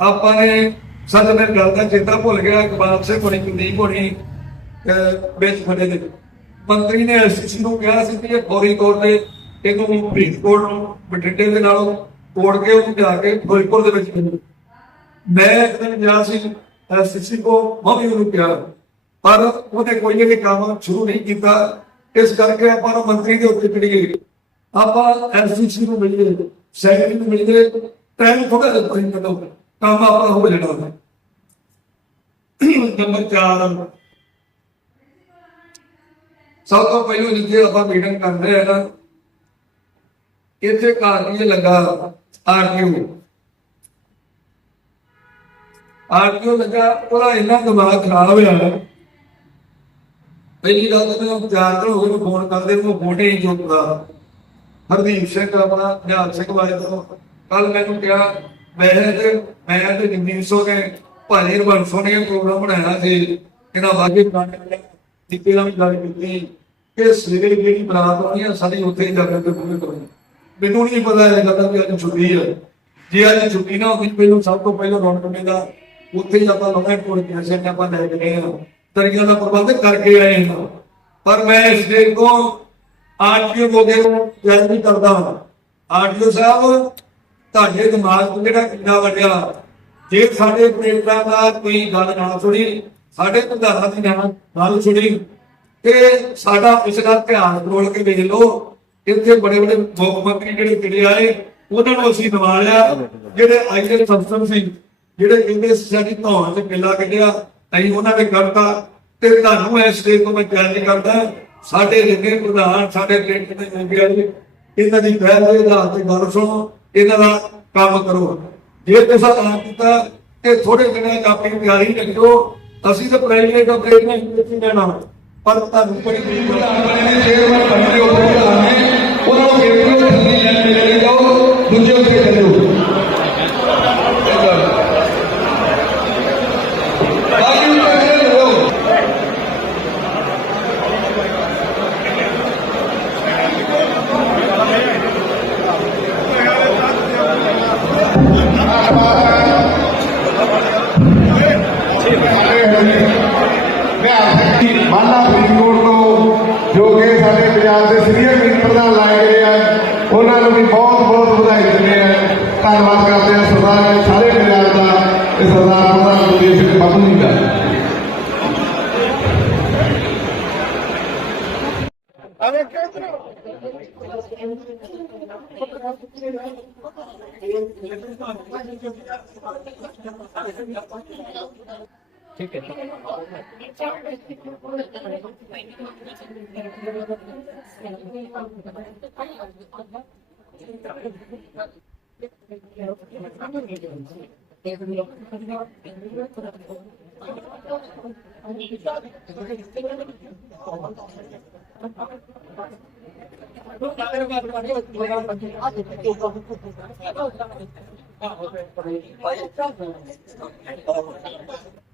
ਆਪਾਂ ਨੇ ਸੱਚ ਮੈਂ ਗੱਲ ਦਾ ਚੇਤਾ ਭੁੱਲ ਗਿਆ, ਇਕਬਾਲ ਸਿੰਘ ਹੋਣੀ, ਕੁਲਦੀਪ ਹੋਣੀ ਵਿੱਚ ਫੜੇ ਦੇ ਮੰਤਰੀ ਨੇ ਐਸਸੀ ਨੂੰ ਕਿਹਾ ਸੀ ਕਿ ਇਹ ਫੌਰੀ ਤੌਰ ਤੇ ਇਹਨੂੰ ਫਰੀਦਕੋਟ ਨੂੰ, ਬਠਿੰਡੇ ਦੇ ਨਾਲੋਂ ਤੋੜ ਕੇ ਉਹਨੂੰ ਜਾ ਕੇ ਫਿਰੋਜ਼ਪੁਰ ਦੇ ਵਿੱਚ ਮੈਂ ਇੱਕ ਦਿਨ ਗਿਆ ਸੀ ਐਸਸੀ ਕੋ ਮੈਂ ਉਹਨੂੰ ਕਿਹਾ ਪਰ ਉਹਨੇ ਕੋਈ ਇਹ ਕੰਮ ਸ਼ੁਰੂ ਨਹੀਂ ਕੀਤਾ। ਇਸ ਕਰਕੇ ਆਪਾਂ ਨੂੰ ਮੰਤਰੀ ਦੇ ਉੱਤੇ ਚੜੀਏ ਆਪਾਂ ਐਸਸੀ ਨੂੰ ਮਿਲੀਏ ਸੈਕਟਰੀ ਨੂੰ ਮਿਲੀਏ ਟਾਈਮ ਥੋੜਾ ਜਿਹਾ ਕੋਈ ਕੰਮ ਆਪਣਾ ਹੋ ਜਾਣਾ। ਨੰਬਰ 4 ਸਭ ਤੋਂ ਪਹਿਲਾਂ ਜਿੱਥੇ ਆਪਾਂ ਮੀਟਿੰਗ ਕਰਦੇ ਆ ਨਾ ਇੱਥੇ ਘਰ ਨਹੀਂ ਲੱਗਾ? ਆਰਟੀਓ ਆਰਟੀਓ ਲੱਗਾ, ਉਹਦਾ ਇੰਨਾ ਦਿਮਾਗ ਖਰਾਬ ਹੋਇਆ। ਪਹਿਲੀ ਗੱਲ ਤਾਂ ਮੈਂ ਚਾਰ ਦਿਨ ਹੋ ਫੋਨ ਕਰਦੇ ਉਹ ਫੋਨ ਹੀ ਨਹੀਂ ਹਰਦੀਪ ਸਿੰਘ ਆਪਣਾ ਨਿਹਾਲ ਸਿੰਘ ਵਾਲੇ ਤੋਂ। ਕੱਲ ਮੈਨੂੰ ਕਿਹਾ, ਮੈਂ ਤੇ ਮੈਂ ਤੇ ਜਗਦੀਪ ਸੋ ਨੇ, ਭਾਜੀ ਰਵੰਸੋ ਨੇ ਪ੍ਰੋਗਰਾਮ ਬਣਾਇਆ ਸੀ। ਇਹਨਾਂ ਵਾਗੇ ਪੁਰਾਣੇ ਦਿੱਤੇ ਨਾਲ ਵੀ ਗੱਲ ਕੀਤੀ ਕਿ ਸਵੇਰੇ ਜਿਹੜੀ ਬਰਾਤ ਆਉਣੀ ਆ ਸਾਡੀ ਉੱਥੇ ਹੀ ਜਾ ਕੇ ਪੂਰੇ ਕਰੋ ਮੈਨੂੰ ਨਹੀਂ ਪਤਾ ਇਹ ਗੱਲ ਦਾ ਵੀ ਅੱਜ ਛੁੱਟੀ ਹੈ। ਜੇ ਅੱਜ ਛੁੱਟੀ ਨਾ ਹੁੰਦੀ ਮੈਨੂੰ ਸਭ ਤੋਂ ਪਹਿਲਾਂ ਰੌਣਕ ਮੇਲਾ, ਉੱਥੇ ਹੀ ਆਪਾਂ ਲੋਕਾਂ ਕੋਲ ਪੈਸੇ ਨੇ ਆਪਾਂ ਲੈ ਕੇ ਗਏ ਹਾਂ। ਦਾ ਪ੍ਰਬੰਧ ਕਰਕੇ ਆਏ ਹਾਂ। ਪਰ ਮੈਂ ਇਸ ਦੇ ਤੋਂ ਆਰਟੀਓ ਮੋਗੇ ਨੂੰ ਜੈਨ ਨਹੀਂ ਕਰਦਾ ਆਰਟੀਓ ਸਾਹਿਬ, ਤੁਹਾਡੇ ਦਿਮਾਗ ਤੋਂ ਜਿਹੜਾ ਕਿੰਨਾ ਵੱਡਿਆ ਜੇ ਸਾਡੇ ਪ੍ਰੇਰਣਾ ਦਾ ਕੋਈ ਗੱਲ ਨਾ ਸੁਣੀ, ਸਾਡੇ ਪ੍ਰਧਾਨਾਂ ਦੀ ਨਾ ਗੱਲ ਸੁਣੀ, ਤੇ ਸਾਡਾ ਇਸ ਦਾ ਧਿਆਨ ਰੋਲ ਕੇ ਵੇਖ ਲਓ। ਇੱਥੇ ਬੜੇ ਬੜੇ ਮੁੱਖ ਮੰਤਰੀ ਜਿਹੜੇ ਕਿਹੜੇ ਆਏ, ਉਹਨਾਂ ਨੂੰ ਅਸੀਂ ਦਵਾ ਜਿਹੜੇ ਆਈਐਲ ਸੰਸਥਾ ਸੀ, ਜਿਹੜੇ ਕਹਿੰਦੇ ਸਾਡੀ ਧੌਣ ਤੇ ਕਿਲਾ ਕੱਢਿਆ, ਅਸੀਂ ਉਹਨਾਂ ਨੇ ਕਰਤਾ ਤੇ ਤੁਹਾਨੂੰ ਇਸ ਦੇ ਤੋਂ ਮੈਂ ਚੈਲੰਜ ਕਰਦਾ, ਸਾਡੇ ਜਿੰਨੇ ਪ੍ਰਧਾਨ, ਸਾਡੇ ਪਿੰਡ ਦੇ ਮੈਂਬਰ ਆ ਇਹਨਾਂ ਦੀ ਪਹਿਲ ਦੇ ਤੇ ਗੱਲ ਸੁਣੋ, ਇਹਨਾਂ ਦਾ ਕੰਮ ਕਰੋ। ਜੇ ਤੁਸੀਂ ਆਪ ਕੀਤਾ ਤੇ ਥੋੜੇ ਦਿਨਾਂ ਚ ਆਪਣੀ ਤਿਆਰੀ ਰੱਖੋ ਅਸੀਂ ਤਾਂ ਪ੍ਰਾਈਵੇਟ ਆਪਰੇਟ ਨਹੀਂ ਲੈਣਾ ਪਰ ਤੁਹਾਨੂੰ ਬਣੇ ਨੇ ਚੇਅਰਮੈਨ ਬਣਦੇ ਹੋ ਪ੍ਰਧਾਨ ਨੇ ਉਹਨਾਂ ਨੂੰ ਕਿਹੜੇ ਠੰਡੀ ਲੈਣ ਲੈ ਜਾਓ, ਦੂਜੇ ਉੱਤੇ ਚੱਲੋ। ਬਾਕੀ ਉੱਤੇ ਚੱਲੋ ਮਾਲਾ ਫਰੀਦਕੋਟ ਤੋਂ, ਜੋ ਕਿ ਸਾਡੇ ਪੰਜਾਬ ਦੇ ਸੀਨੀਅਰ ਮੀਤ ਪ੍ਰਧਾਨ ਲਾਏ ਗਏ ਆ, ਉਹਨਾਂ ਨੂੰ ਵੀ ਬਹੁਤ ਬਹੁਤ ਵਧਾਈ ਦਿੰਦੇ ਆ। ਧੰਨਵਾਦ ਕਰਦੇ ਆ ਸਰਦਾਰ ਸਾਰੇ ਪੰਜਾਬ ਦਾ, ਤੇ ਸਰਦਾਰ ਪ੍ਰਧਾਨ ਗੁਰਦੀਪ ਸਿੰਘ ਬੱਬੂ ਜੀ ਦਾ।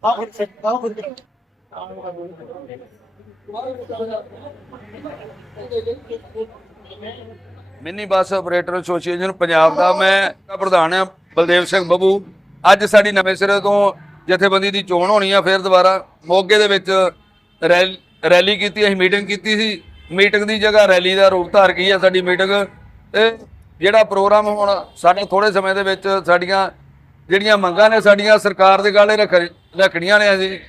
ਆਹ ਹੁਣ ਸੇ ਆਹ ਹੁਣ mini bus operator association Punjab ਦਾ ਮੈਂ ਪ੍ਰਧਾਨ ਹਾਂ, ਬਲਦੇਵ ਸਿੰਘ ਬੱਬੂ। ਅੱਜ ਸਾਡੀ ਨਵੇਂ ਸਿਰੇ ਤੋਂ ਜਥੇਬੰਦੀ ਦੀ ਚੋਣ ਹੋਣੀ ਆ ਫਿਰ ਦੁਬਾਰਾ। ਮੋਗੇ ਦੇ ਵਿੱਚ ਰੈਲ- ਰੈਲੀ ਕੀਤੀ, ਅਸੀਂ ਮੀਟਿੰਗ ਕੀਤੀ ਸੀ। ਮੀਟਿੰਗ ਦੀ ਜਗ੍ਹਾ ਰੈਲੀ ਦਾ ਰੂਪ ਧਾਰ ਗਈ ਆ ਸਾਡੀ ਮੀਟਿੰਗ। ਤੇ ਜਿਹੜਾ ਪ੍ਰੋਗਰਾਮ ਹੁਣ ਸਾਡੇ ਥੋੜੇ ਸਮੇਂ ਦੇ ਵਿੱਚ ਸਾਡੀਆਂ ਜਿਹੜੀਆਂ ਮੰਗਾਂ ਨੇ, ਸਾਡੀਆਂ ਸਰਕਾਰ ਦੇ ਗਾਲੇ ਰੱਖ, ਰੱਖਣੀਆਂ ਨੇ ਅਸੀਂ।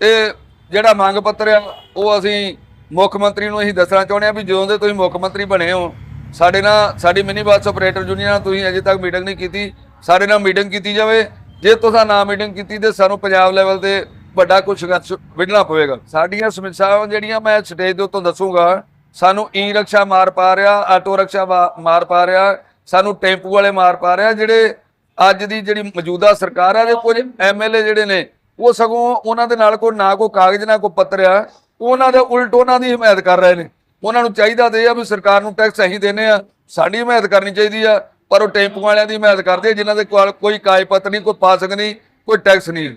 ਤੇ ਜਿਹੜਾ ਮੰਗ ਪੱਤਰ ਆ, ਉਹ ਅਸੀਂ ਮੁੱਖ ਮੰਤਰੀ ਨੂੰ ਅਸੀਂ ਦੱਸਣਾ ਚਾਹੁੰਦੇ ਆ ਵੀ ਜਦੋਂ ਦੇ ਤੁਸੀਂ ਮੁੱਖ ਮੰਤਰੀ ਬਣੇ ਹੋ, ਸਾਡੇ ਨਾਲ, ਸਾਡੀ ਮਿਨੀ ਬੱਸ ਆਪਰੇਟਰ ਯੂਨੀਅਨ ਨਾਲ ਤੁਸੀਂ ਅਜੇ ਤੱਕ ਮੀਟਿੰਗ ਨਹੀਂ ਕੀਤੀ, ਸਾਡੇ ਨਾਲ ਮੀਟਿੰਗ ਕੀਤੀ ਜਾਵੇ। ਜੇ ਤੁਸੀਂ ਨਾ ਮੀਟਿੰਗ ਕੀਤੀ ਤੇ ਸਾਨੂੰ ਪੰਜਾਬ ਲੈਵਲ ਤੇ ਵੱਡਾ ਕੁਝ ਸੰਘਰਸ਼ ਵਿੜਨਾ ਪਵੇਗਾ। ਸਾਡੀਆਂ ਸਮੱਸਿਆਵਾਂ ਜਿਹੜੀਆਂ ਮੈਂ ਸਟੇਜ ਦੇ ਉੱਤੋਂ ਦੱਸੂਗਾ, ਸਾਨੂੰ ਈ ਰਕਸ਼ਾ ਮਾਰ ਪਾ ਰਿਹਾ ਆਟੋ ਰਕਸ਼ਾ ਵਾ- ਮਾਰ ਪਾ ਰਿਹਾ, ਸਾਨੂੰ ਟੈਂਪੂ ਵਾਲੇ ਮਾਰ ਪਾ ਰਿਹਾ, ਜਿਹੜੇ ਅੱਜ ਦੀ ਜਿਹੜੀ ਮੌਜੂਦਾ ਸਰਕਾਰ ਆ ਦੇ ਕੁਝ ਐਮਐਲਏ ਜਿਹੜੇ ਨੇ ਉਹ ਸਗੋਂ ਉਹਨਾਂ ਦੇ ਨਾਲ ਕੋਈ ਨਾ ਕੋਈ ਕਾਗਜ਼ ਨਾ ਕੋਈ ਪੱਤਰ ਆ ਉਹਨਾਂ ਦੇ ਉਲਟ ਉਹਨਾਂ ਦੀ ਹਮਾਇਤ ਕਰ ਰਹੇ ਨੇ। ਉਹਨਾਂ ਨੂੰ ਚਾਹੀਦਾ ਤੇ ਇਹ ਆ ਵੀ ਸਰਕਾਰ ਨੂੰ ਟੈਕਸ ਅਸੀਂ ਦੇਨੇ ਆ ਸਾਡੀ ਹਮਾਇਤ ਕਰਨੀ ਚਾਹੀਦੀ ਆ ਪਰ ਉਹ ਟੈਂਪੂ ਵਾਲਿਆਂ ਦੀ ਹਮਾਇਤ ਕਰਦੇ ਆ, ਜਿਨ੍ਹਾਂ ਦੇ ਕੋਲ ਕੋਈ ਕਾਗਜ਼ ਪੱਤਰ ਨਹੀਂ ਕੋਈ ਪਾਸਕ ਨਹੀਂ ਕੋਈ ਟੈਕਸ ਨਹੀਂ।